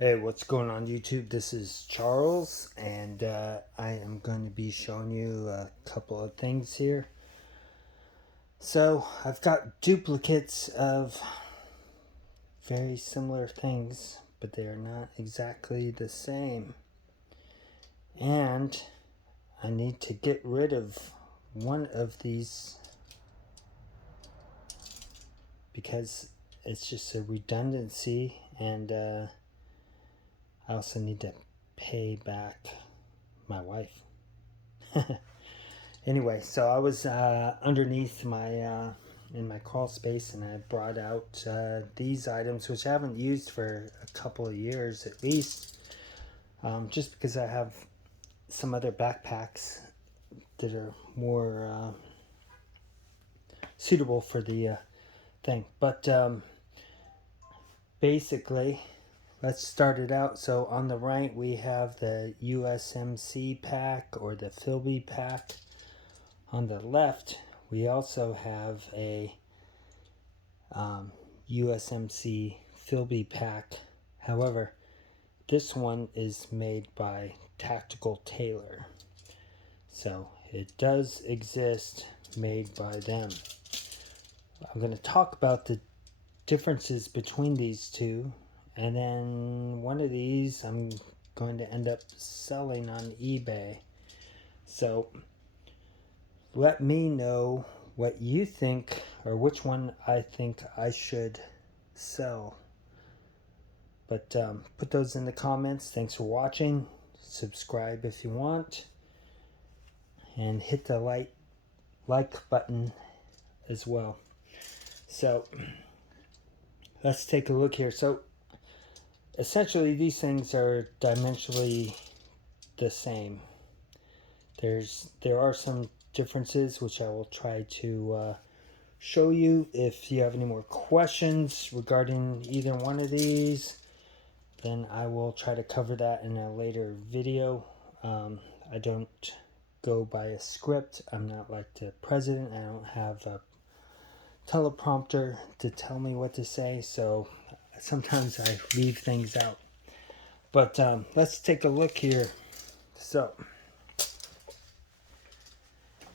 Hey, what's going on YouTube? This is Charles, and I am going to be showing you a couple of things here. So, I've got duplicates of very similar things, but they are not exactly the same. And I need to get rid of one of these because it's just a redundancy, and I also need to pay back my wife. Anyway, so I was underneath my in my crawl space, and I brought out these items, which I haven't used for a couple of years at least, just because I have some other backpacks that are more suitable for the thing. But basically, let's start it out. So on the right, we have the USMC Pack, or the FILBE Pack. On the left, we also have a USMC FILBE Pack. However, this one is made by Tactical Tailor. So it does exist, made by them. I'm going to talk about the differences between these two, and then one of these I'm going to end up selling on eBay. So let me know what you think, or which one I think I should sell. But put those in the comments. Thanks for watching. Subscribe if you want, and hit the like button as well. So let's take a look here. So essentially, these things are dimensionally the same. There are some differences which I will try to show you. If you have any more questions regarding either one of these, then I will try to cover that in a later video. I don't go by a script. I'm not like the president. I don't have a teleprompter to tell me what to say, so sometimes I leave things out. But let's take a look here. So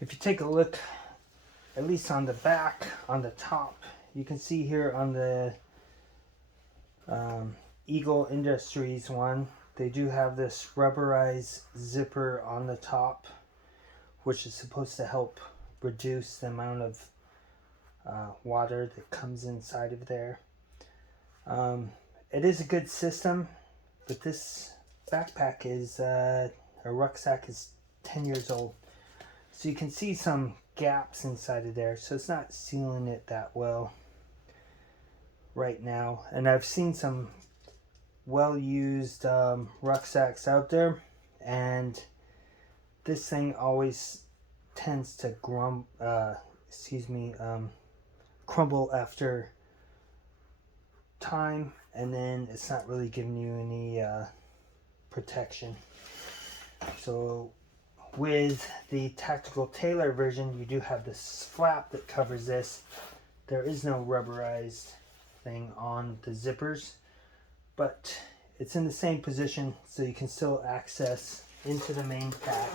if you take a look, at least on the back, on the top, you can see here on the Eagle Industries one, they do have this rubberized zipper on the top, which is supposed to help reduce the amount of water that comes inside of there. It is a good system, but this backpack is, a rucksack is 10 years old. So you can see some gaps inside of there, so it's not sealing it that well right now. And I've seen some well-used rucksacks out there, and this thing always tends to crumble after time, and then it's not really giving you any protection. So with the Tactical Tailor version, you do have this flap that covers this. There is no rubberized thing on the zippers, but it's in the same position, so you can still access into the main pack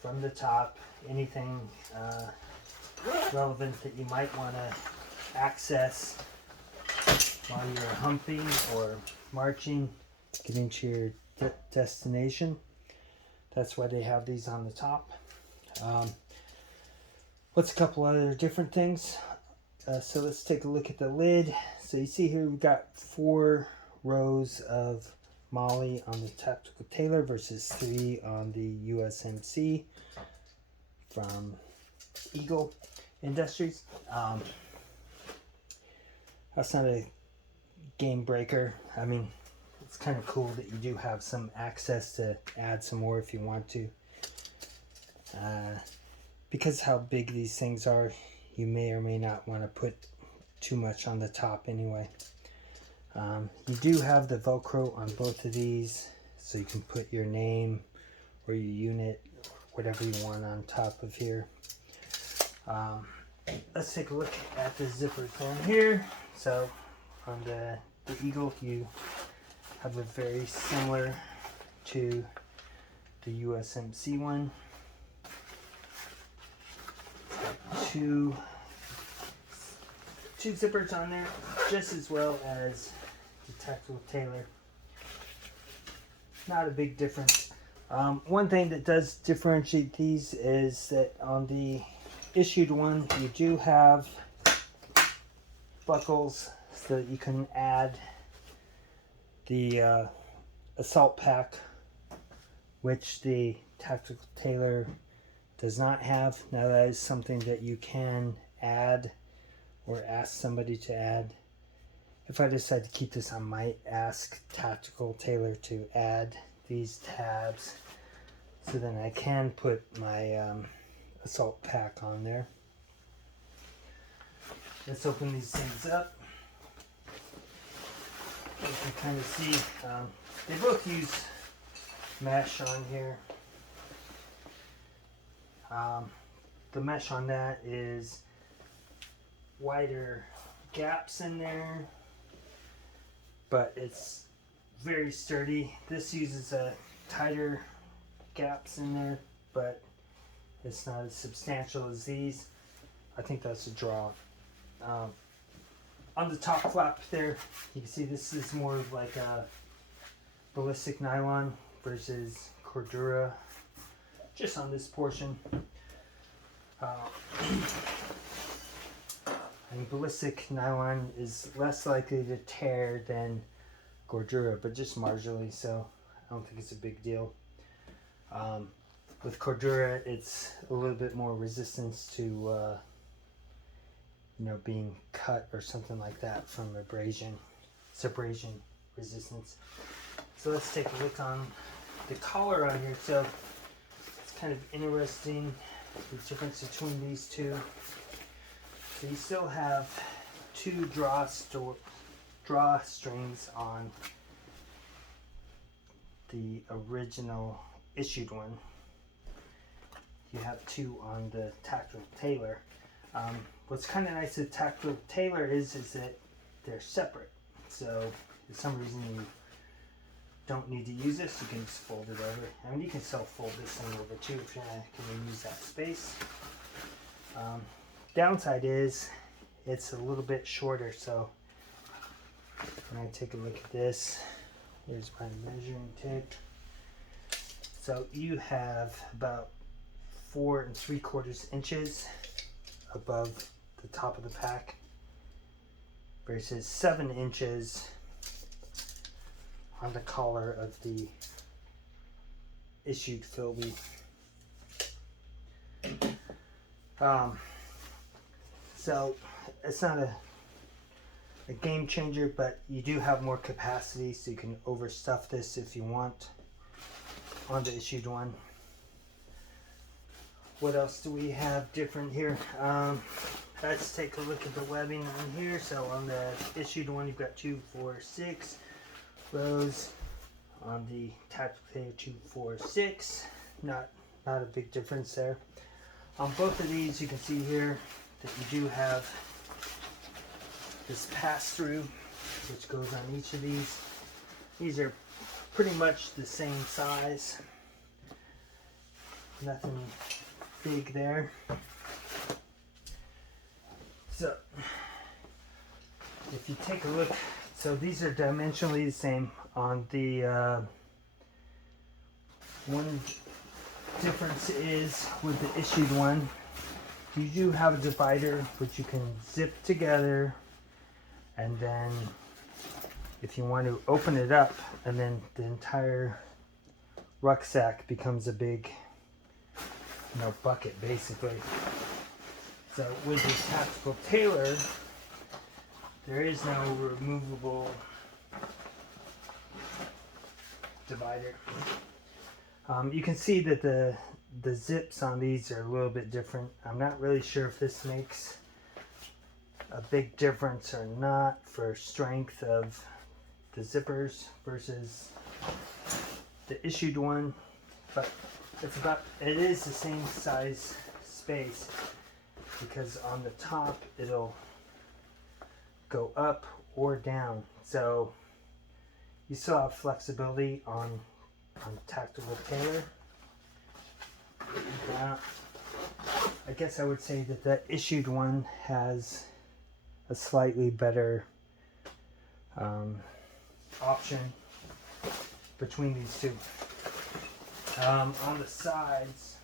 from the top anything relevant that you might want to access while you're humping or marching, getting to your destination. That's why they have these on the top. What's a couple other different things? So let's take a look at the lid. So you see here we've got 4 rows of Molle on the Tactical Tailor versus 3 on the USMC from Eagle Industries. That's not a game breaker. I mean, it's kind of cool that you do have some access to add some more if you want to. Because how big these things are, you may or may not want to put too much on the top anyway. You do have the Velcro on both of these, so you can put your name or your unit, whatever you want, on top of here. Let's take a look at the zipper thing here. So on the Eagle, you have a very similar to the USMC one. Two zippers on there, just as well as the Tactical Tailor. Not a big difference. One thing that does differentiate these is that on the issued one, you do have buckles so that you can add the assault pack, which the Tactical Tailor does not have. Now that is something that you can add or ask somebody to add. If I decide to keep this, I might ask Tactical Tailor to add these tabs so then I can put my assault pack on there. Let's open these things up. You can kind of see they both use mesh on here. The mesh on that is wider gaps in there, but it's very sturdy. This uses a tighter gaps in there, but it's not as substantial as these. I think that's a draw. On the top flap there, you can see this is more of like a ballistic nylon versus Cordura, just on this portion. And ballistic nylon is less likely to tear than Cordura, but just marginally, so I don't think it's a big deal. With Cordura, it's a little bit more resistance to being cut or something like that from abrasion, separation resistance. So let's take a look on the collar on here. So it's kind of interesting, the difference between these two. So you still have two drawstrings on the original issued one. You have two on the Tactical Tailor. What's kind of nice with Tactical Tailor is that they're separate. So if for some reason you don't need to use this, you can just fold it over. I mean, you can self-fold this thing over too if you're not going to use that space. Downside is it's a little bit shorter, so when I take a look at this, here's my measuring tape. So you have about 4 3/4 inches above the top of the pack versus 7 inches on the collar of the issued FILBE. So it's not a game changer, but you do have more capacity, so you can overstuff this if you want on the issued one. What else do we have different here? Let's take a look at the webbing on here. So on the issued one, you've got 2, 4, 6 rows. On the Tactical Tailor, 2, 4, 6. Not a big difference there. On both of these, you can see here that you do have this pass-through, which goes on each of these. These are pretty much the same size. Nothing big there. So if you take a look, so these are dimensionally the same. On the one difference is with the issued one, you do have a divider which you can zip together, and then if you want to open it up, and then the entire rucksack becomes a big bucket basically. So with the Tactical Tailor, there is no removable divider. You can see that the zips on these are a little bit different. I'm not really sure if this makes a big difference or not for strength of the zippers versus the issued one, but it is the same size space, because on the top it'll go up or down. So you still have flexibility on Tactical Tailor. I guess I would say that the issued one has a slightly better option between these two. On the sides,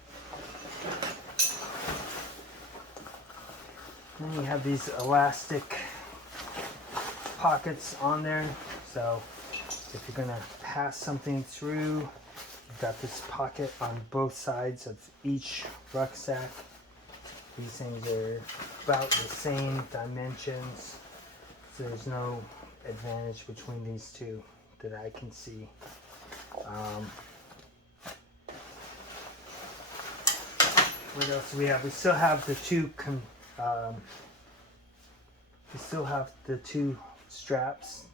then you have these elastic pockets on there, so if you're going to pass something through, you've got this pocket on both sides of each rucksack. These things are about the same dimensions, so there's no advantage between these two that I can see. What else do we have? We still have the two straps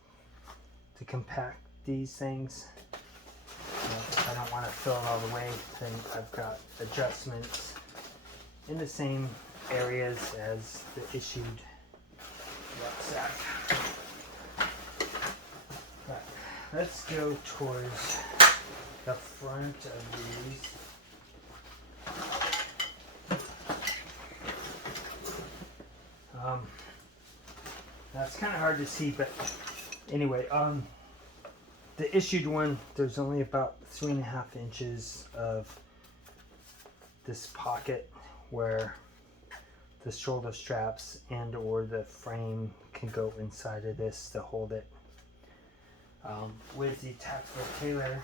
to compact these things. If I don't want to fill it all the way, then I've got adjustments in the same areas as the issued rucksack. Right, let's go towards the front of these. That's kind of hard to see, but anyway, the issued one, there's only about 3.5 inches of this pocket where the shoulder straps and or the frame can go inside of this to hold it. With the Tactical Tailor,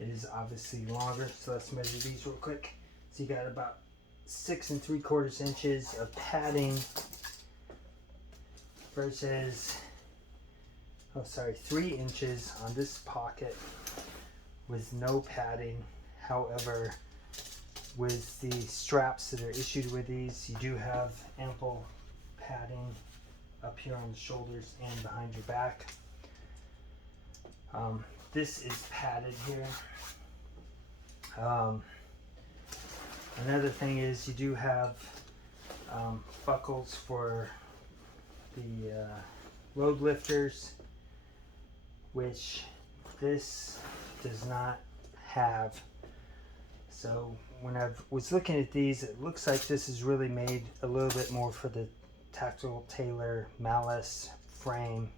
it is obviously longer, so let's measure these real quick. So you got about 6 3/4 inches of padding versus 3 inches on this pocket with no padding. However, with the straps that are issued with these, you do have ample padding up here on the shoulders and behind your back. This is padded here. Another thing is you do have buckles for the load lifters, which this does not have. So when I was looking at these, it looks like this is really made a little bit more for the Tactical Tailor Malice Frame,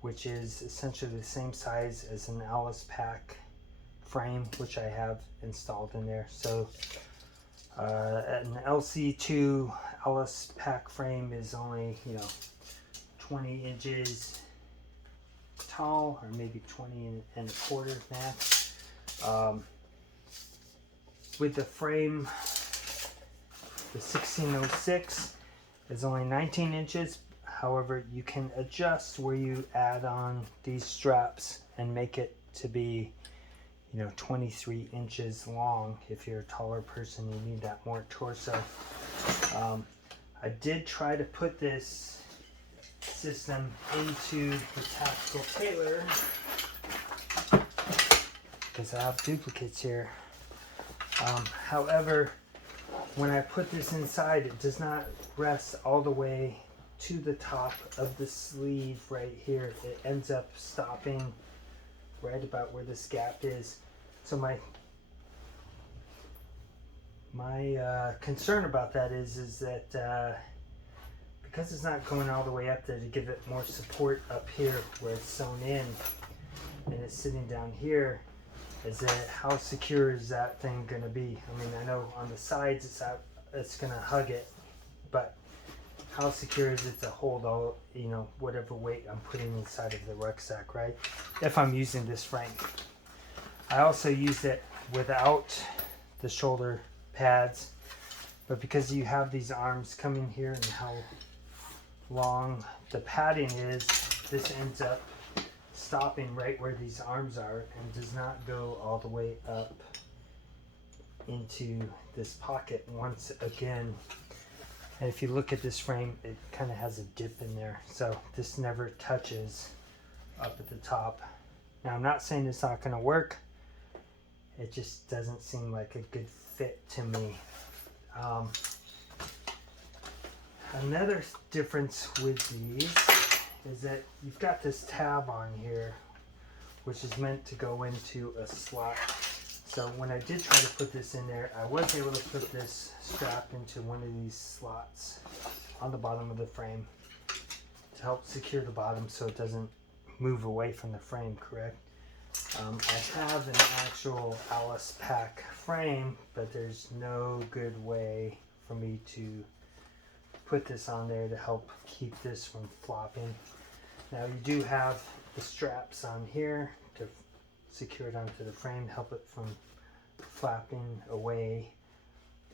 which is essentially the same size as an Malice Pack frame, which I have installed in there. So an LC2 Malice Pack frame is only 20 inches tall, or maybe 20 1/4 max. With the frame, the 1606 is only 19 inches. However, you can adjust where you add on these straps and make it to be 23 inches long. If you're a taller person, you need that more torso. I did try to put this system into the Tactical Tailor because I have duplicates here. However, when I put this inside, it does not rest all the way to the top of the sleeve right here. It ends up stopping right about where this gap is. So my concern about that is that because it's not going all the way up there, to give it more support up here where it's sewn in and it's sitting down here, is that how secure is that thing going to be? I mean, I know on the sides it's going to hug it, but how secure is it to hold all, whatever weight I'm putting inside of the rucksack, right? If I'm using this frame. I also used it without the shoulder pads, but because you have these arms coming here and how long the padding is, this ends up stopping right where these arms are and does not go all the way up into this pocket once again. And if you look at this frame, it kind of has a dip in there, so this never touches up at the top. Now, I'm not saying it's not going to work, it just doesn't seem like a good fit to me. Another difference with these is that you've got this tab on here, which is meant to go into a slot. So when I did try to put this in there, I was able to put this strap into one of these slots on the bottom of the frame to help secure the bottom so it doesn't move away from the frame, correct? I have an actual Malice Pack frame, but there's no good way for me to put this on there to help keep this from flopping. Now you do have the straps on here to secure it onto the frame, help it from flapping away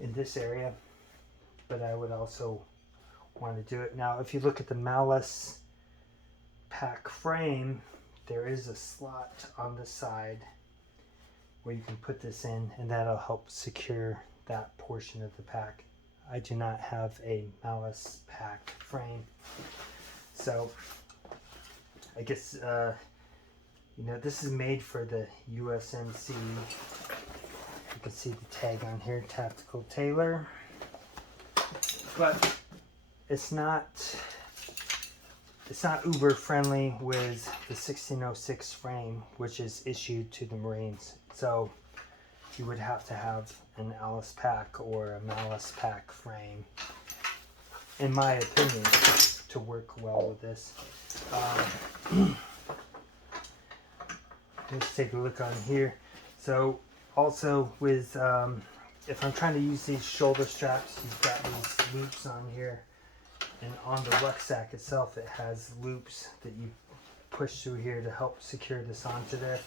in this area, but I would also want to do it. Now if you look at the Malice Pack frame, there is a slot on the side where you can put this in, and that'll help secure that portion of the pack. I do not have a Malice Pack frame, so I guess you know, this is made for the USMC. You can see the tag on here, Tactical Tailor, but it's not uber friendly with the 1606 frame, which is issued to the Marines. So you would have to have an Malice Pack or a Malice Pack frame, in my opinion, to work well with this. Let's take a look on here. So also with, if I'm trying to use these shoulder straps, you've got these loops on here. And on the rucksack itself, it has loops that you push through here to help secure this onto there.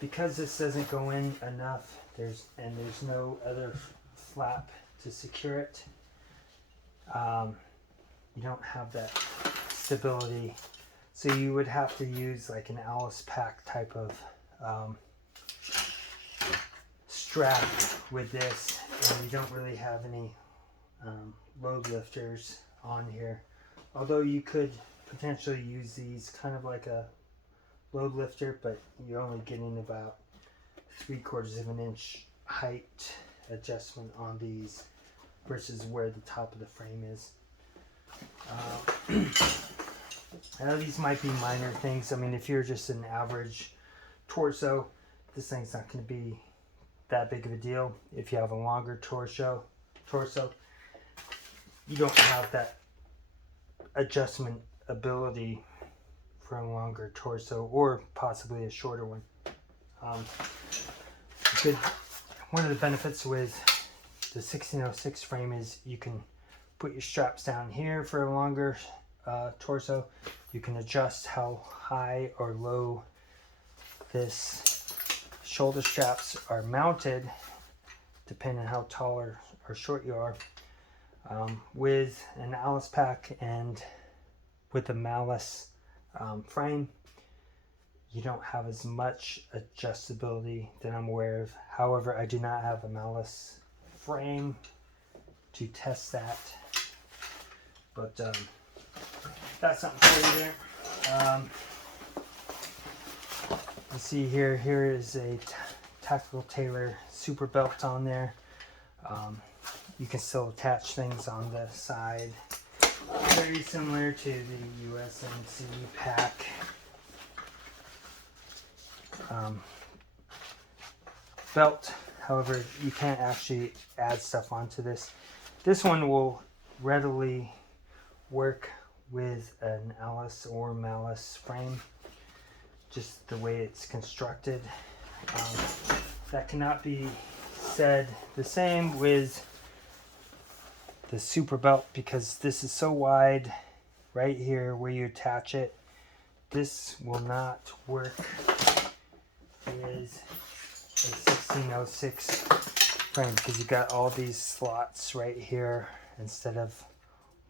Because this doesn't go in enough, there's no other flap to secure it. You don't have that stability, so you would have to use like an Malice Pack type of strap with this, and you don't really have any load lifters on here, although you could potentially use these kind of like a load lifter, but you're only getting about 3/4 of an inch height adjustment on these versus where the top of the frame is. I know these might be minor things. I mean, if you're just an average torso, this thing's not going to be that big of a deal. If you have a longer torso, you don't have that adjustment ability for a longer torso, or possibly a shorter one. One of the benefits with the 1606 frame is you can put your straps down here for a longer torso. You can adjust how high or low this shoulder straps are mounted depending on how tall or short you are. With an Malice Pack and with the Malice frame, you don't have as much adjustability that I'm aware of. However, I do not have a Malice frame to test that, but that's something for you there. You see here is a Tactical Tailor super belt on there. You can still attach things on the side, very similar to the USMC Pack. Belt. However, you can't actually add stuff onto this. This one will readily work with an Malice or Malice frame, just the way it's constructed. That cannot be said the same with the super belt, because this is so wide right here where you attach it. This will not work with a 1606 frame, because you got all these slots right here instead of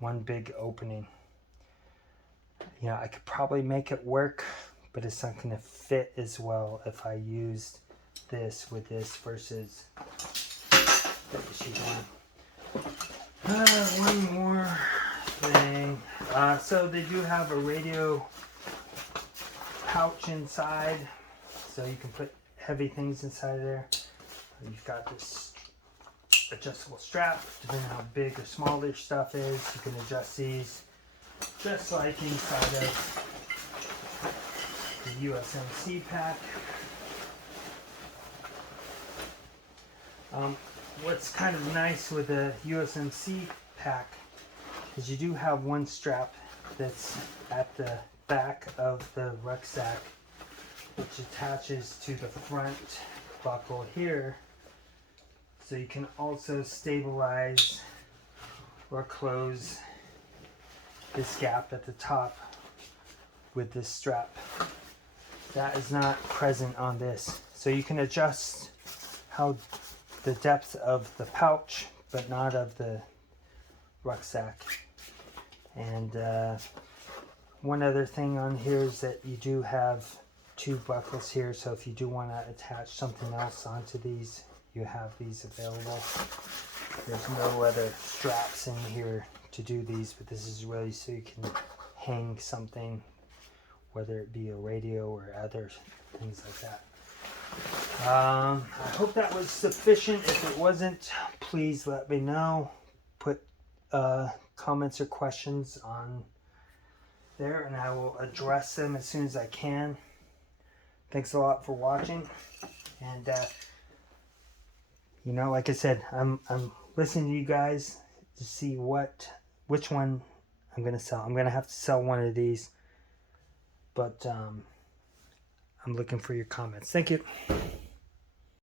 one big opening. You know, I could probably make it work, but it's not going to fit as well if I used this with this versus the issue one. One more thing. So they do have a radio pouch inside, so you can put heavy things inside of there. You've got this adjustable strap, depending on how big or small this stuff is. You can adjust these just like inside of the USMC pack. What's kind of nice with the USMC pack is you do have one strap that's at the back of the rucksack, which attaches to the front buckle here, so you can also stabilize or close this gap at the top with this strap. That is not present on this, so you can adjust how the depth of the pouch but not of the rucksack. And one other thing on here is that you do have two buckles here, so if you do want to attach something else onto these, you have these available. There's no other straps in here to do these, but this is really so you can hang something, whether it be a radio or other things like that. I hope that was sufficient. If it wasn't, please let me know. Put comments or questions on there and I will address them as soon as I can. Thanks a lot for watching, and you know, like I said, I'm listening to you guys to see which one I'm gonna sell. I'm gonna have to sell one of these, but I'm looking for your comments. Thank you.